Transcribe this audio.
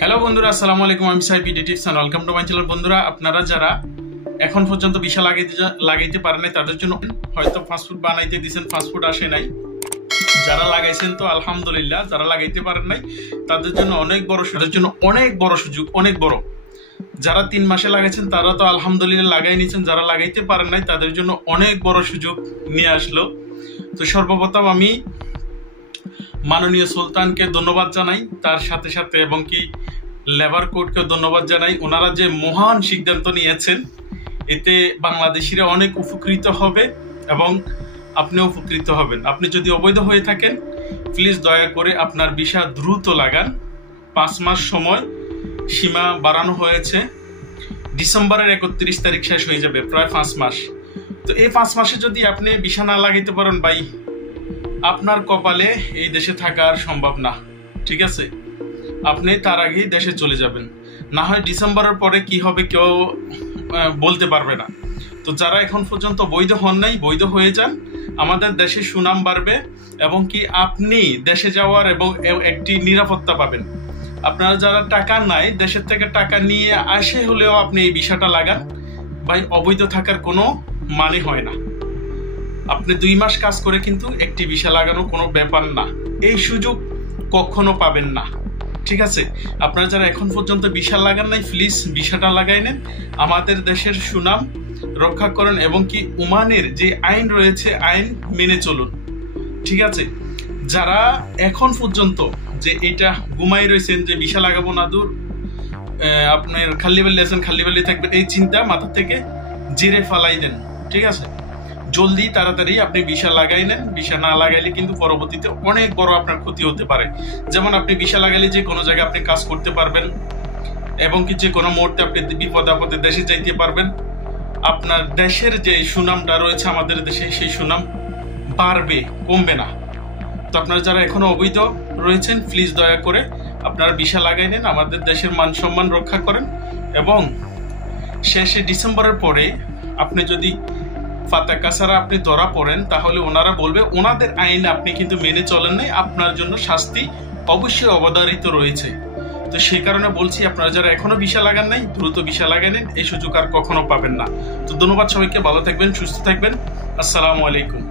Hello বন্ধুরা, আসসালামু আলাইকুম। আমি Saifi tips and welcome to my channel. বন্ধুরা, আপনারা যারা এখন পর্যন্ত ভিসা লাগাইতে পারেন নাই তাদের জন্য হয়তো ফাস্টফুড বানাইতে দিয়েছেন, ফাস্টফুড আসে নাই। যারা লাগাইছেন তো আলহামদুলিল্লাহ, যারা লাগাইতে পারেন নাই তাদের জন্য অনেক বড় সুযোগ, অনেক বড়। যারা 3 মাসে লাগাইছেন তারা তো আলহামদুলিল্লাহ লাগাই নিয়েছেন, যারা লাগাইতে পারেন নাই তাদের জন্য অনেক বড় সুযোগ নিয়ে আসলো। তো সর্বপ্রথম আমি মাননীয় সুলতানকে ধন্যবাদ জানাই, তার সাথে সাথে এবং কি লেবার কোর্টকে ধন্যবাদ জানাই। ওনারা যে মহান সিদ্ধান্ত নিয়েছেন এতে বাংলাদেশিরা অনেক উপকৃত হবে এবং আপনি উপকৃত হবেন। আপনি যদি অবৈধ হয়ে থাকেন প্লিজ দয়া করে আপনার ভিসা দ্রুত লাগান। 5 মাস সময় সীমা বাড়ানো হয়েছে, ডিসেম্বরের 31 তারিখ শেষ হয়ে যাবে, প্রায় 5 মাস। তো এই 5 মাসে যদি আপনি ভিসা না লাগাইতে পারেন ভাই, আপনার কপালে এই দেশে থাকার সম্ভব না। ঠিক আছে, আপনি তার আগেই দেশে চলে যাবেন, না হয় ডিসেম্বরের পরে কি হবে কেউ বলতে পারবে না। তো যারা এখন পর্যন্ত বৈধ হন নাই, বৈধ হয়ে যান, আমাদের দেশে সুনাম বাড়বে এবং কি আপনি দেশে যাওয়ার এবং একটি নিরাপত্তা পাবেন। আপনারা যারা টাকা নাই, দেশের থেকে টাকা নিয়ে আসে হলেও আপনি এই ভিসাটা লাগান ভাই, অবৈধ থাকার কোনো মানে হয় না। আপনি 2 মাস কাজ করে কিন্তু একটি ভিসা লাগানো কোনো ব্যাপার না, এই সুযোগ কখনো পাবেন না। ঠিক আছে, আপনারা যারা এখন পর্যন্ত ভিসা লাগান নাই প্লিজ ভিসাটা লাগাই নেন, আমাদের দেশের সুনাম রক্ষা করেন এবং কি ওমানের যে আইন রয়েছে আইন মেনে চলুন। ঠিক আছে, যারা এখন পর্যন্ত যে এটা ঘুমাই রয়েছেন যে ভিসা লাগাবো না, দূর আপনার খালি বেলি আছেন, খালি বেলি থাকবেন, এই চিন্তা মাথা থেকে জেরে ফালাই দেন। ঠিক আছে, জলদি তাড়াতাড়ি আপনি ভিসা লাগাই নেন। ভিসা না লাগাইলে কিন্তু পরবর্তীতে অনেক বড় আপনার ক্ষতি হতে পারে। যেমন আপনি ভিসা লাগাইলে যে কোনো জায়গায় আপনি কাজ করতে পারবেন এবং কি যে কোনো মুহূর্তে আপনি বিপদ আপদে দেশে যাইতে পারবেন। আপনার দেশের যে সুনামটা রয়েছে আমাদের দেশে, সেই সুনাম বাড়বে, কমবে না। তো আপনারা যারা এখনো অবৈধ রয়েছেন প্লিজ দয়া করে আপনারা ভিসা লাগাই নেন, আমাদের দেশের মান সম্মান রক্ষা করেন। এবং শেষে ডিসেম্বরের পরে আপনি যদি ফাতাকা ছাড়া আপনি ধরা পড়েন তাহলে ওনারা বলবে ওনাদের আইন আপনি কিন্তু মেনে চলেন নাই, আপনার জন্য শাস্তি অবশ্যই অবধারিত রয়েছে। তো সেই কারণে বলছি, আপনারা যারা এখনো ভিসা লাগান নাই দ্রুত ভিসা লাগাই নেন, এই সুযোগ আর কখনো পাবেন না। তো ধন্যবাদ সবাইকে, ভালো থাকবেন, সুস্থ থাকবেন, আসসালামু আলাইকুম।